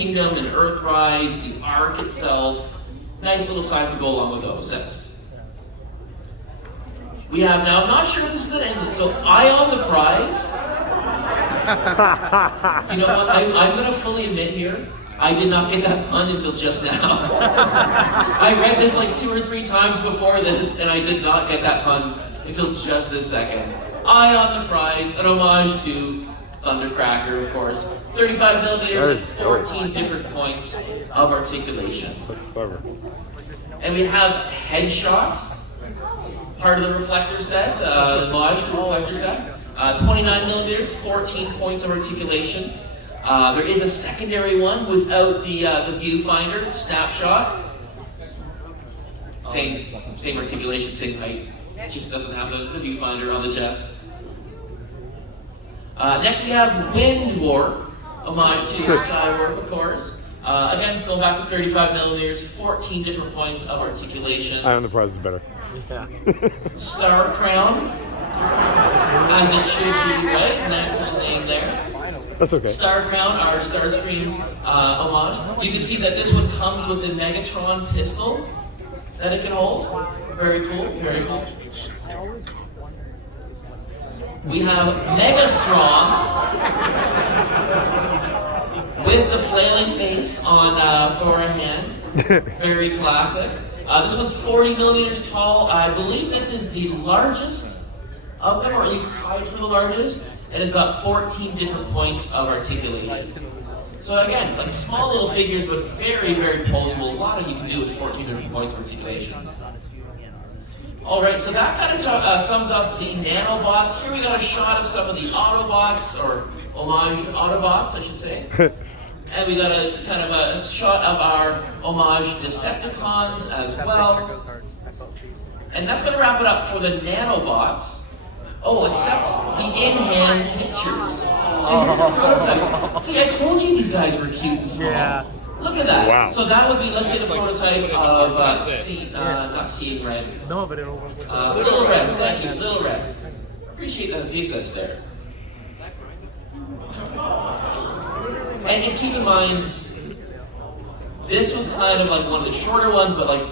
Kingdom and Earthrise, the Ark itself. Nice little size to go along with those sets. We have now, I'm not sure if this is going to end, so I own the prize. You know what, I'm going to fully admit here, I did not get that pun until just now. I read this like 2 or 3 times before this, and I did not get that pun until just this second. I on the prize, an homage to Thundercracker, of course. 35 millimeters, 14 different points of articulation. And we have Headshot, part of the reflector set, homage to the reflector set. 29 millimeters, 14 points of articulation. There is a secondary one without the viewfinder, snapshot. Same articulation, same height. It just doesn't have the viewfinder on the chest. Next we have Wind Warp, homage to Skywarp, of course. Again, going back to 35 millimeters, 14 different points of articulation. I own the prize is better. Yeah. Star Crown, as it should be, right? Nice little name there. That's okay. Star Crown, our Starscream homage. You can see that this one comes with the Megatron pistol that it can hold. Very cool, very cool. We have Mega Strong with the flailing base on for a hand. Very classic. This one's 40 millimeters tall. I believe this is the largest of them, or at least tied for the largest. And it's got 14 different points of articulation. So again, like small little figures, but very, very posable. A lot of you can do with 14 different points of articulation. All right, so that kind of sums up the nanobots. Here we got a shot of some of the Autobots, or homage Autobots, I should say. And we got a kind of a shot of our homage Decepticons as well. And that's going to wrap it up for the nanobots. Oh, except the in-hand pictures. So here's the prototype. See, I told you these guys were cute and small. Yeah. Look at that. Wow. So that would be, let's say, the prototype of not Seeing Red. No, but it'll. Little Red. Thank you, Little Red. Appreciate the pieces there. And keep in mind, this was kind of like one of the shorter ones, but like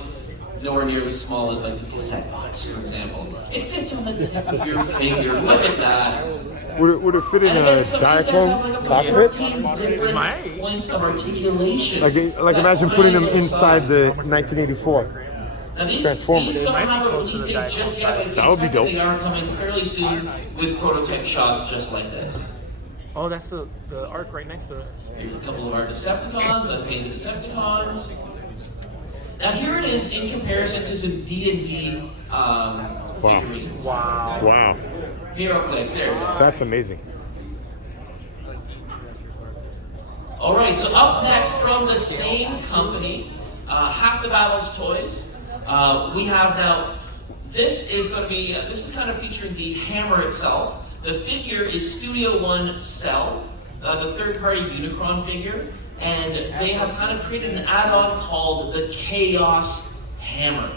nowhere near as small as like the cassette bots, for example. It fits on the tip of your finger. Look at that. Would it fit in a diachrome cockpit? 14 different points of articulation. Like imagine putting them inside the 1984 Now these Transformers. don't have a release date just yet, but That would be dope. they are coming fairly soon with prototype shots just like this. Oh, that's the arc right next to it. Here's a couple of our Decepticons, unpainted Decepticons. Now here it is in comparison to some D&D figurines. Wow. Hero clicks, there we go. That's amazing. All right, so up next from the same company, Half the Battles Toys, we have now, this is going to be, this is kind of featuring the hammer itself. The figure is Studio One Cell, the third-party Unicron figure, and they have kind of created an add-on called the Chaos Hammer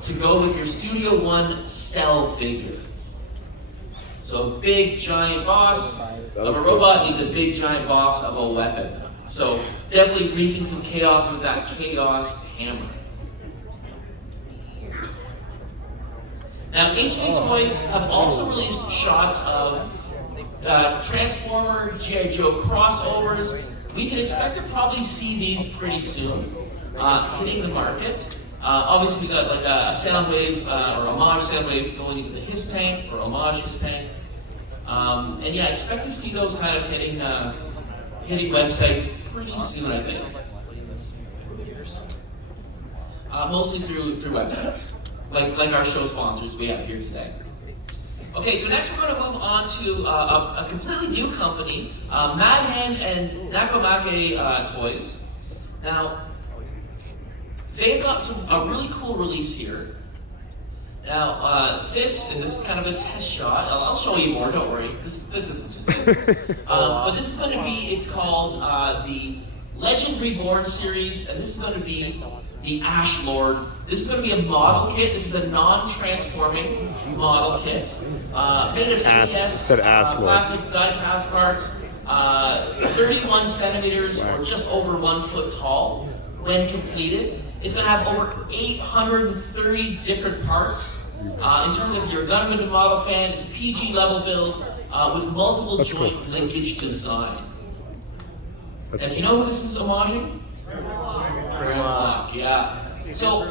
to go with your Studio One Cell figure. So a big giant boss of a robot needs a big giant boss of a weapon. So definitely wreaking some chaos with that Chaos Hammer. Now HD Toys have also released shots of Transformer G.I. Joe crossovers. We can expect to probably see these pretty soon, hitting the market. Obviously we got like a Soundwave, or homage Soundwave going into the His Tank, or homage His Tank. And yeah, expect to see those kind of hitting websites pretty soon, I think. Mostly through websites, like our show sponsors we have here today. Okay, so next we're going to move on to a completely new company, Mad Hand and Nakomake Toys. Now, they've got a really cool release here. Now, this is kind of a test shot. I'll show you more, don't worry. This isn't just it. But this is going to be, it's called the Legend Reborn series, and this is going to be the Ash Lord. This is going to be a model kit. This is a non-transforming model kit. Made of ABS, classic die-cast parts. 31 centimeters or just over 1 foot tall when completed. It's going to have over 830 different parts. In terms of your gunman to model fan, it's a PG level build with multiple joint linkage design. And do you know who this is homaging? Grimlock, yeah. So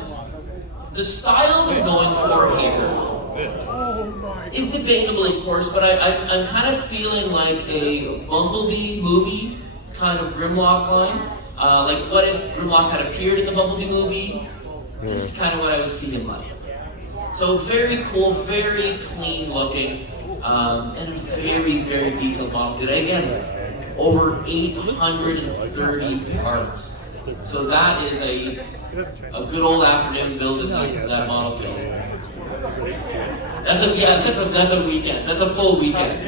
the style they're going for here is debatable, of course, but I'm kind of feeling like a Bumblebee movie kind of Grimlock line. Like, what if Grimlock had appeared in the Bumblebee movie? This is kind of what I would see him like. So very cool, very clean looking, and a very, very detailed model. Dude, again, over 830 parts. So that is a good old afternoon building that model kit. That's a weekend. That's a full weekend.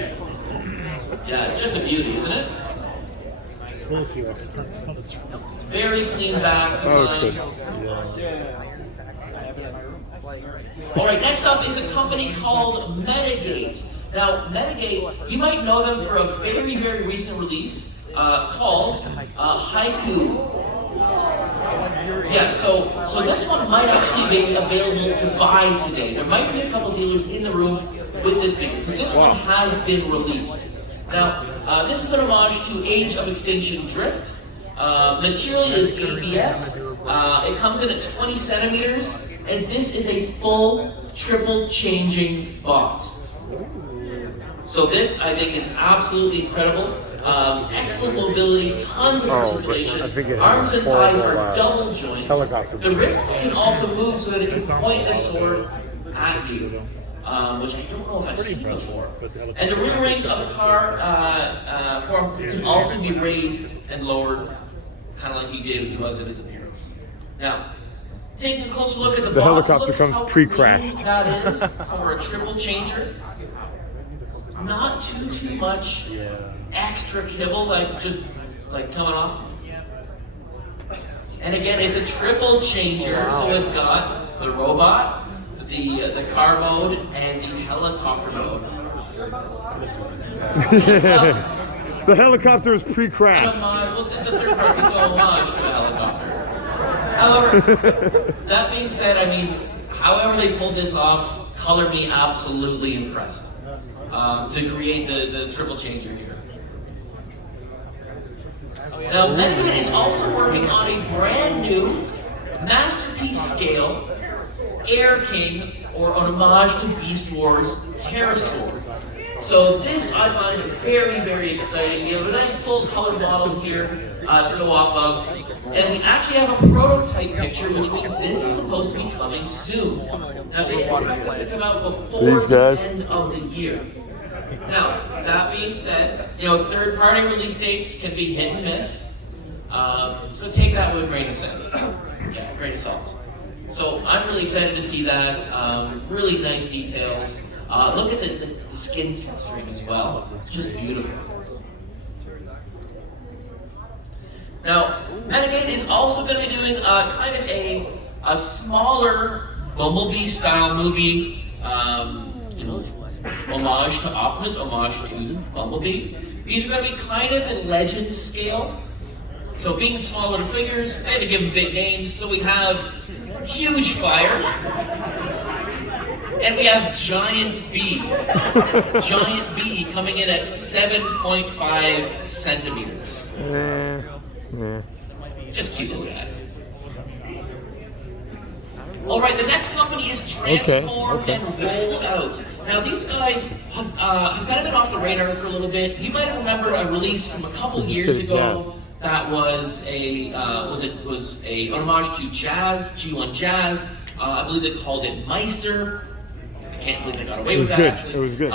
Yeah, just a beauty, isn't it? Very clean back design. All right, next up is a company called Metagate. Now, Metagate, you might know them for a very, very recent release called Haiku. Yeah, so this one might actually be available to buy today. There might be a couple dealers in the room with this figure, because this one has been released. Now, this is an homage to Age of Extinction Drift. Material is ABS. It comes in at 20 centimeters, and this is a full triple changing bot. So this, I think, is absolutely incredible. Excellent mobility, tons of articulation. Arms and thighs are double joints. The wrists can also move so that it can point the sword at you, which I don't know if I've seen before. And the rear rings of the car form can also be raised and lowered, kind of like he was in his appearance. Now, taking a closer look at the helicopter comes pre-crashed. That is for a triple changer. Not too much extra kibble, like coming off. And again, it's a triple changer, so it's got the robot, the car mode, and the helicopter mode. The helicopter is pre-crashed. We'll send the third party to homage to a helicopter. However, that being said, I mean, however they pulled this off, color me absolutely impressed. To create the triple changer here. Now, Metagate is also working on a brand new masterpiece scale Air King, or an homage to Beast Wars Pterosaur. So this I find very, very exciting. We have a nice full color model here to go off of. And we actually have a prototype picture, which means this is supposed to be coming soon. Now they expect this to come out before the end of the year. Now, that being said, third-party release dates can be hit and miss. So take that with a grain of salt. Yeah, grain of salt. So I'm really excited to see that. Really nice details. Look at the skin texturing as well. It's just beautiful. Now, Metagate is also going to be doing kind of a smaller Bumblebee-style movie, homage to Optimus, homage to Bumblebee. These are going to be kind of in legend scale. So being smaller figures, they had to give them big names. So we have Huge Fire, and we have Giant B. Giant B coming in at 7.5 centimeters. Just cute little guys. All right, the next company is Transform and Roll Out. Now these guys have kind of been off the radar for a little bit. You might remember a release from a couple years ago that was a homage to Jazz, G1 Jazz. I believe they called it Meister. I can't believe they got away with that. Actually, it was good.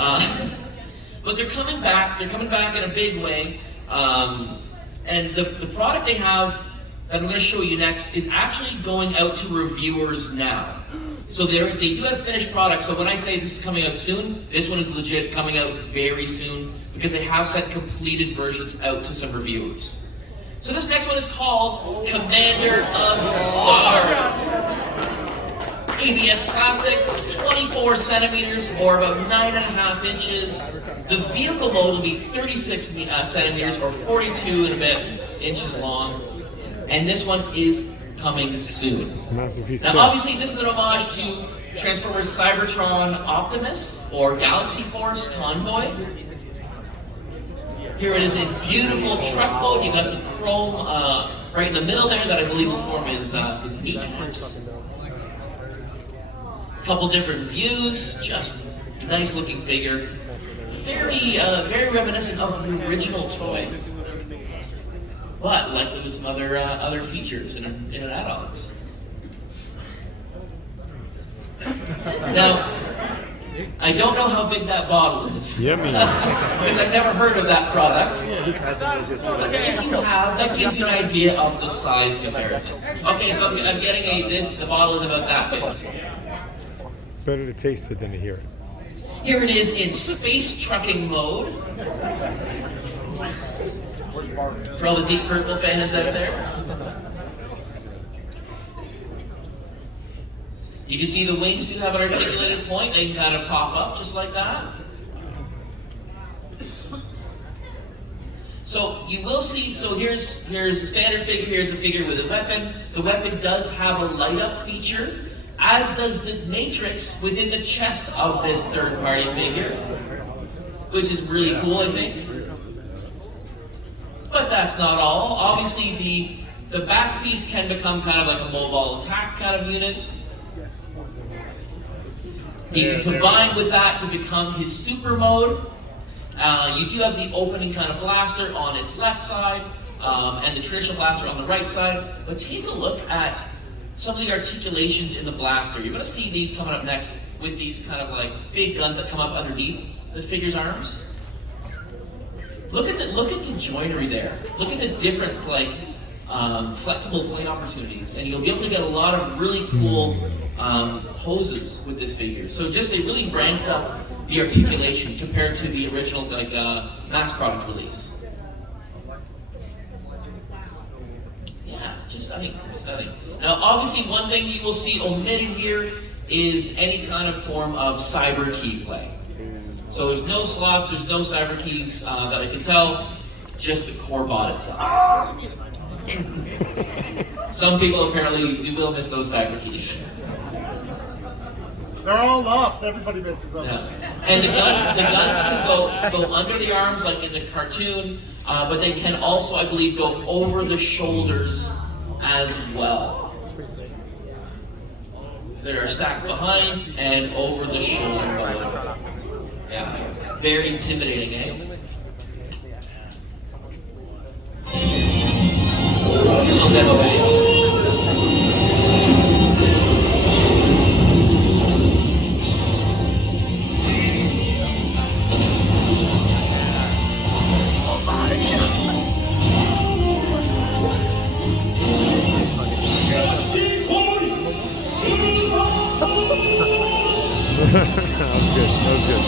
But they're coming back. They're coming back in a big way. And the product they have that I'm going to show you next is actually going out to reviewers now. So they do have finished products. So when I say this is coming out soon, this one is legit coming out very soon because they have sent completed versions out to some reviewers. So this next one is called Commander of Stars. ABS plastic, 24 centimeters or about 9.5 inches. The vehicle mode will be 36 centimeters or 42 and a bit inches long. And this one is coming soon. Now obviously this is an homage to Transformerscybertron Optimus or Galaxy Force Convoy. Here it is in beautiful truck mode. You've got some chrome right in the middle there that I believe will form his kneecaps. Couple different views, just nice looking figure. Very reminiscent of the original toy, but likely with some other features in an add-ons. Now, I don't know how big that bottle is. Yummy. Because I've never heard of that product. Okay, if you have, that gives you an idea of the size comparison. Okay, so I'm getting the bottle is about that big. Better to taste it than to hear it. Here it is in space trucking mode. For all the Deep Purple fans out there. You can see the wings do have an articulated point. They can kind of pop up just like that. So you will see, so here's a standard figure, here's a figure with a weapon. The weapon does have a light up feature, as does the matrix within the chest of this third party figure, which is really cool, I think. But that's not all. Obviously the back piece can become kind of like a mobile attack kind of unit. You can combine with that to become his super mode. You do have the opening kind of blaster on its left side, and the traditional blaster on the right side. But take a look at some of the articulations in the blaster. You're going to see these coming up next with these kind of like big guns that come up underneath the figure's arms. Look at the joinery there. Look at the different like flexible plate opportunities, and you'll be able to get a lot of really cool poses with this figure. So just they really ranked up the articulation compared to the original like mass product release. Yeah, just stunning. Now obviously one thing you will see omitted here is any kind of form of cyber key play. So there's no slots, there's no cyber keys that I can tell, just the core bot itself. Some people apparently will miss those cyber keys. They're all lost. Everybody misses them. Yeah. And the guns can go under the arms like in the cartoon, but they can also, I believe, go over the shoulders as well. So they are stacked behind and over the shoulder. Yeah, very intimidating, eh? Little demo video. That was good.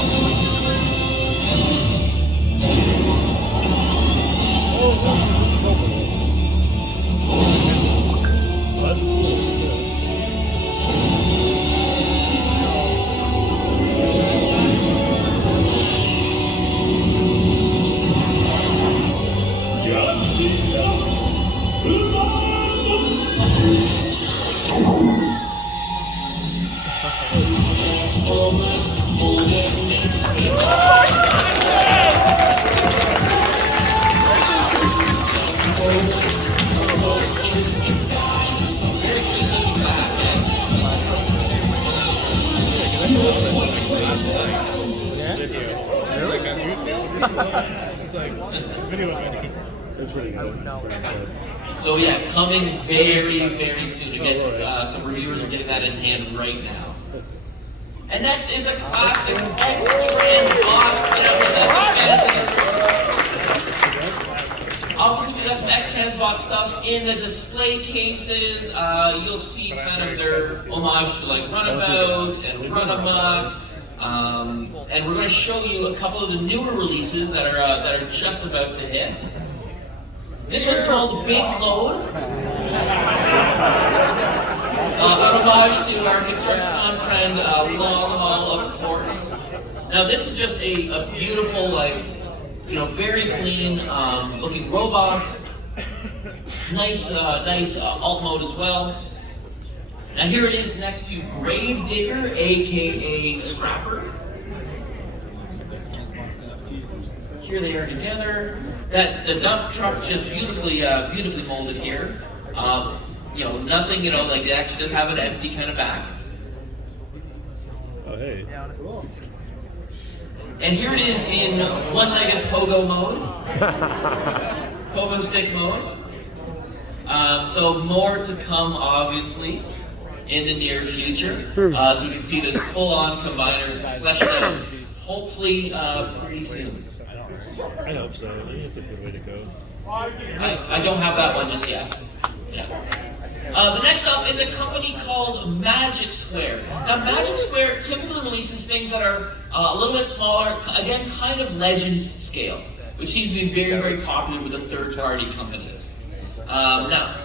So yeah, coming very soon. Again, some reviewers are getting that in hand right now. And next is a classic X-Transbots. Obviously, we got some X-Transbot stuff in the display cases. You'll see kind of their homage to like Runabout and Run-Amok. And we're going to show you a couple of the newer releases that are just about to hit. This one's called Big Load. An homage to our Constructicon friend, Long Haul, of course. Now this is just a beautiful, like, you know, very clean looking robot. Nice alt mode as well. Now here it is next to Gravedigger, aka Scrapper. Here they are together. The dump truck just beautifully molded here. You know, nothing, you know, like it actually does have an empty kind of back. Oh, hey. And here it is in one-legged pogo mode. Pogo stick mode. So more to come, obviously, in the near future. So you can see this full-on combiner fleshed out, hopefully pretty soon. I hope so. I think it's a good way to go. I don't have that one just yet. Yeah. The next up is a company called Magic Square. Now, Magic Square typically releases things that are a little bit smaller, again, kind of legend scale, which seems to be very popular with the third-party companies. Now,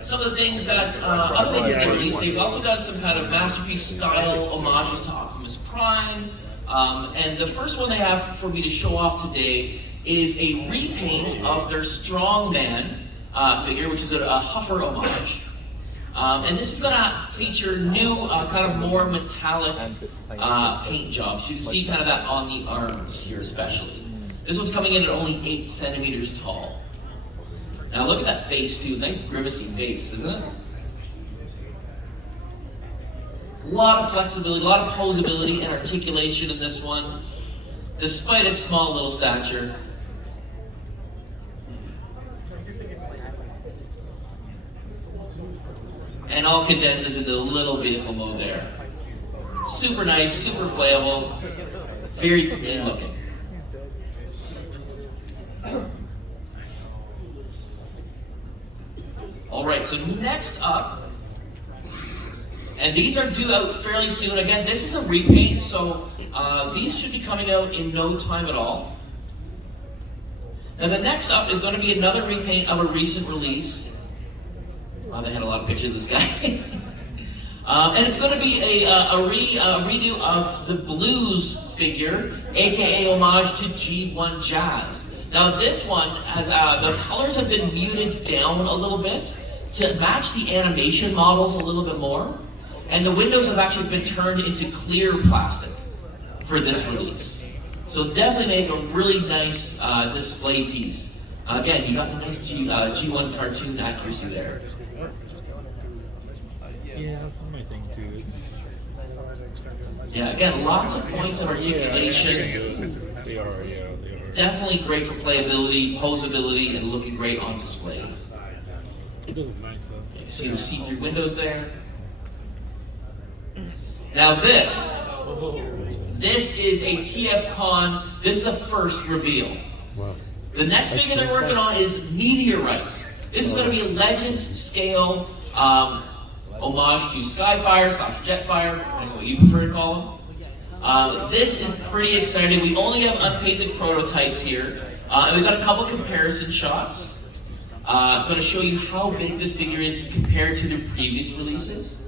some of the things that other things that they released, they've also done some kind of masterpiece style homages to Optimus Prime. And the first one they have for me to show off today is a repaint of their Strongman figure, which is a Huffer homage. And this is going to feature new, kind of more metallic paint jobs. You can see kind of that on the arms here especially. This one's coming in at only 8 centimeters tall. Now look at that face too, nice grimacing face, isn't it? A lot of flexibility, a lot of posability and articulation in this one, despite its small little stature. And all condenses into the little vehicle mode there. Super nice, super playable, very clean looking. Alright, so next up, and these are due out fairly soon. Again, this is a repaint, so these should be coming out in no time at all. Now the next up is going to be another repaint of a recent release. Wow, they had a lot of pictures of this guy. And it's going to be a redo of the Blues figure, aka homage to G1 Jazz. Now this one, as the colors have been muted down a little bit to match the animation models a little bit more. And the windows have actually been turned into clear plastic for this release. So definitely make a really nice display piece. Again, you got the nice G1 cartoon accuracy there. Yeah, that's my thing too. Yeah, again, lots of points of articulation. They are. Definitely great for playability, posability, and looking great on displays. It does look nice though. You can see the see-through windows there. Now this is a TFCon, this is a first reveal. Wow. The next figure they're working on is Meteorite. This is going to be a Legends scale homage to Skyfire / Jetfire, I don't know what you prefer to call them. This is pretty exciting. We only have unpainted prototypes here. And we've got a couple comparison shots. I'm going to show you how big this figure is compared to their previous releases.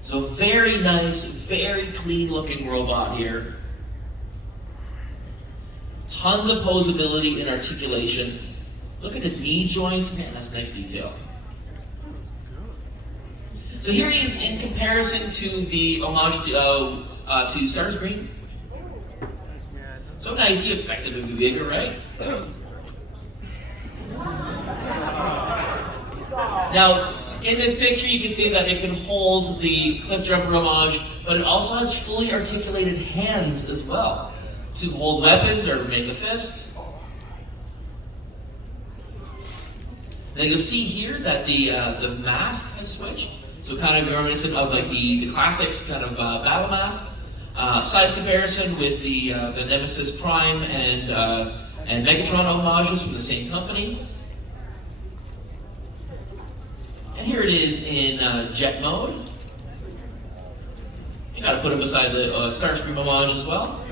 So very nice, very clean looking robot here. Tons of posability and articulation. Look at the knee joints, man, that's nice detail. So here he is in comparison to the homage to Starscream. So nice, you expected it to be bigger, right? Now, in this picture, you can see that it can hold the Cliff Jumper homage, but it also has fully articulated hands as well to hold weapons or make a fist. Now you'll see here that the mask has switched, so kind of reminiscent of like the classics kind of battle mask. Size comparison with the Nemesis Prime and Megatron homages from the same company. And here it is in jet mode. You gotta put it beside the Starscream homage as well.